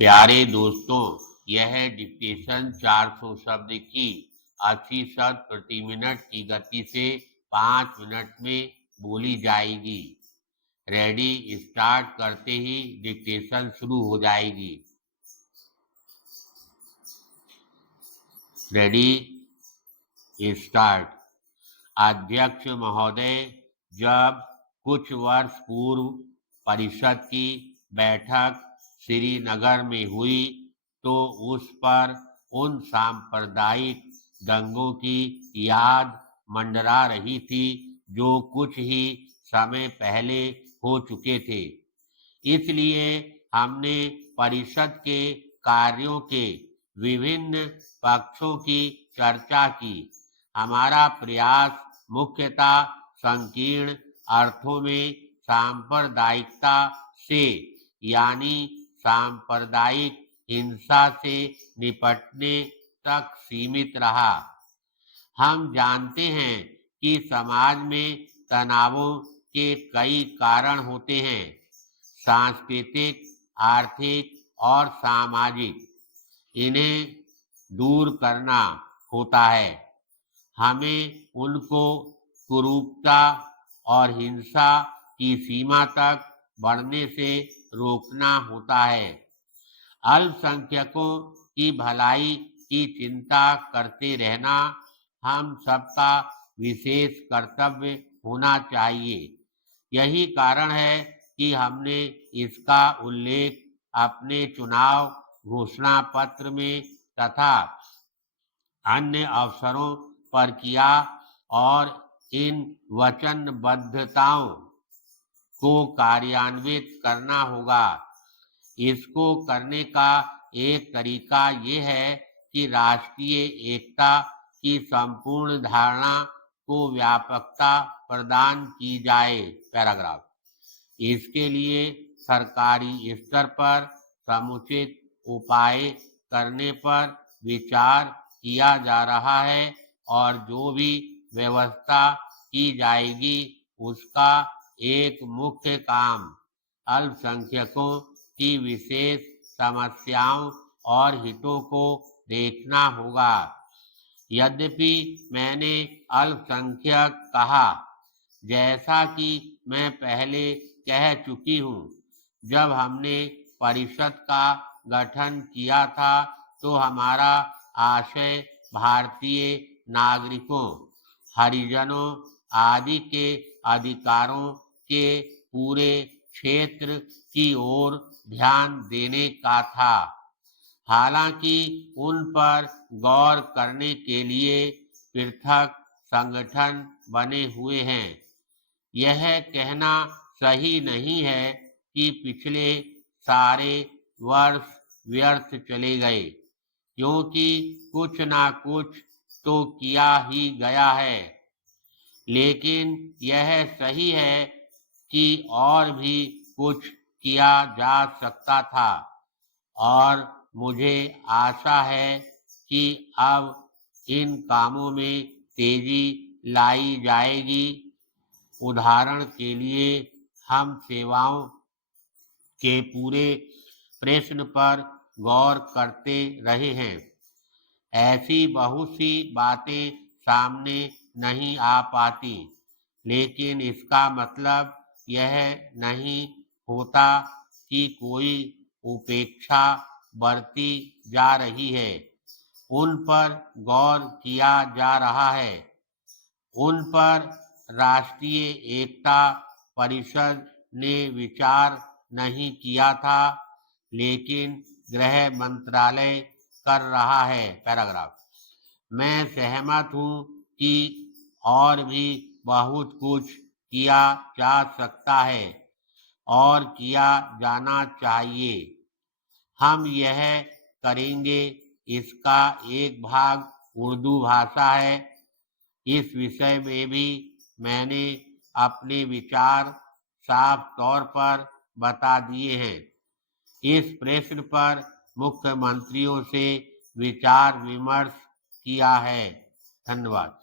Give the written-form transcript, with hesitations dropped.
प्यारे दोस्तों, यह डिक्टेशन 400 शब्द की 80 शब्द प्रति मिनट की गति से 5 मिनट में बोली जाएगी। रेडी, स्टार्ट करते ही डिक्टेशन शुरू हो जाएगी। Ready, start. अध्यक्ष महोदय, जब कुछ वर्ष पूर्व परिषद की बैठक श्रीनगर में हुई तो उस पर उन सांप्रदायिक दंगों की याद मंडरा रही थी जो कुछ ही समय पहले हो चुके थे। इसलिए हमने परिषद के कार्यों के विभिन्न पक्षों की चर्चा की। हमारा प्रयास मुख्यतः संकीर्ण अर्थों में सांप्रदायिकता से यानी सांप्रदायिक हिंसा से निपटने तक सीमित रहा। हम जानते हैं कि समाज में तनावों के कई कारण होते हैं, सांस्कृतिक, आर्थिक और सामाजिक। इन्हें दूर करना होता है। हमें उनको कुरूपता और हिंसा की सीमा तक बढ़ने से रोकना होता है। अल्पसंख्यकों की भलाई की चिंता करते रहना हम सबका विशेष कर्तव्य होना चाहिए। यही कारण है कि हमने इसका उल्लेख अपने चुनाव घोषणा पत्र में तथा अन्य अवसरों पर किया और इन वचनबद्धताओं को कार्यान्वित करना होगा। इसको करने का एक तरीका ये है कि राष्ट्रीय एकता की संपूर्ण धारणा को व्यापकता प्रदान की जाए। पैराग्राफ। इसके लिए सरकारी स्तर पर समुचित उपाय करने पर विचार किया जा रहा है और जो भी व्यवस्था की जाएगी उसका एक मुख्य काम अल्पसंख्यकों की विशेष समस्याओं और हितों को देखना होगा। यद्यपि मैंने अल्पसंख्यक कहा, जैसा कि मैं पहले कह चुकी हूँ, जब हमने परिषद का गठन किया था तो हमारा आशय भारतीय नागरिकों, हरिजनों आदि के अधिकारों के पूरे क्षेत्र की ओर ध्यान देने का था। हालांकि उन पर गौर करने के लिए पृथक संगठन बने हुए हैं। यह कहना सही नहीं है कि पिछले सारे वर्ष व्यर्थ चले गए, क्योंकि कुछ ना कुछ तो किया ही गया है। लेकिन यह सही है कि और भी कुछ किया जा सकता था और मुझे आशा है कि अब इन कामों में तेजी लाई जाएगी। उदाहरण के लिए, हम सेवाओं के पूरे प्रश्न पर गौर करते रहे हैं। ऐसी बहुत सी बातें सामने नहीं आ पाती, लेकिन इसका मतलब यह नहीं होता कि कोई उपेक्षा बरती जा रही है। उन पर गौर किया जा रहा है। उन पर राष्ट्रीय एकता परिषद ने विचार नहीं किया था, लेकिन गृह मंत्रालय कर रहा है। पैराग्राफ। मैं सहमत हूँ कि और भी बहुत कुछ किया जा सकता है और किया जाना चाहिए। हम यह करेंगे। इसका एक भाग उर्दू भाषा है। इस विषय में भी मैंने अपने विचार साफ तौर पर बता दिए हैं। इस प्रश्न पर मुख्यमंत्रियों से विचार विमर्श किया है। धन्यवाद।